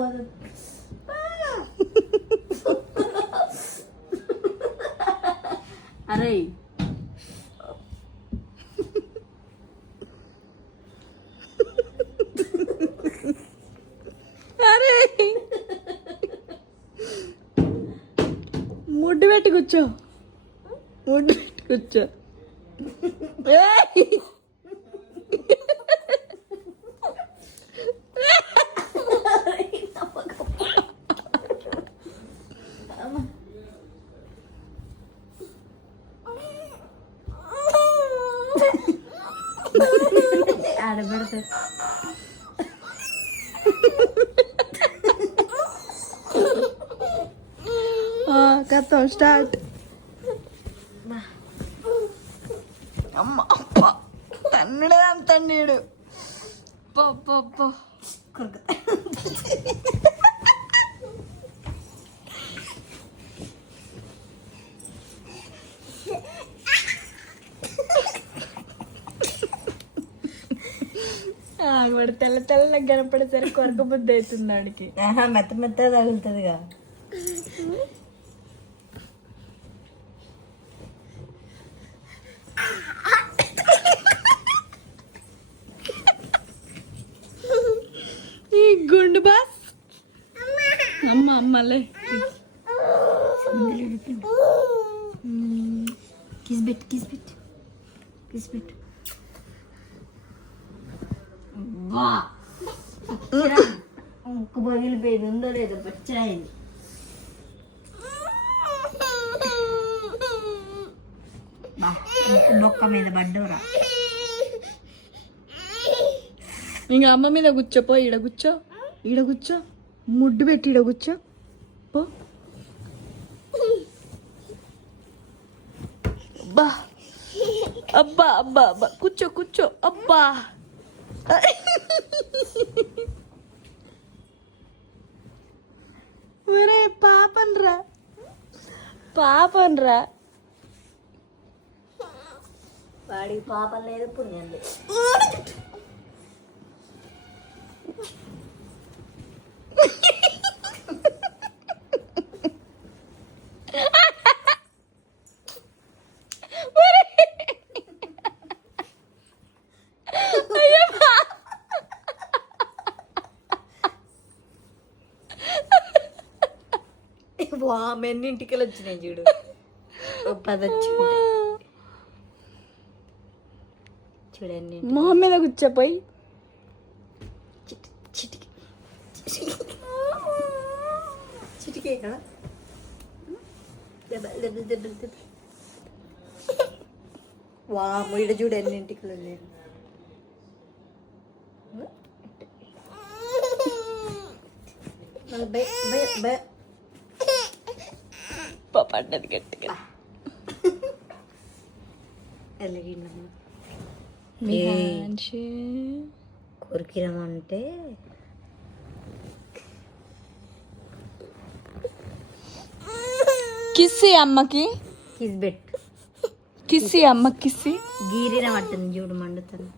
అరే అరే ముడ్డు పెట్టి కూర్చో, ముడ్డు పెట్టి కూర్చో. ఆడబెడతారు. కథం స్టార్ట్. అమ్మ అప్ప తన్నుడే అంతన్నీడు. వాడు తెల్ల తెల్లగా కనపడేసరికి కొరక బుద్ధి అవుతుంది వాడికి. మెత్త మెత్త తగులుతుందిగా. ఈ గుండు బాస్ అమ్మ అమ్మలే కిస్బెట్ కిస్బెట్ కిస్బెట్. ముక్కు పగిలిపోయింది, ఉందో లేదో పచ్చరైంది. బొక్క మీద పడ్డవురా. ఇంకా అమ్మ మీద కూర్చోపో. ఈడ కూర్చో, ఈడ కూర్చో, ముడ్డు పెట్టి ఈడ కూర్చో పో. అబ్బా అబ్బా అబ్బా అబ్బా కూర్చో కూర్చో. అబ్బా ఒరే పాపన్రా, పాపన్రా. వాడికి పాపం లేదు, పుణ్యం లేదు. ఎన్నింటికి వచ్చినాయి చూడు, 10 వచ్చింది చూడండి. మొహం మీద కూర్చోపోయి చిటికి చిటికే కదా. వాము ఇడ చూడు ఎన్నింటికి లేదు. పడ్డది గట్టిగా. కొరికిరమంటే కిస్సి అమ్మకి, కిస్బెట్ కిస్సి అమ్మ కిస్సి. గీరిన పట్టింది చూడు, మండుతుంది.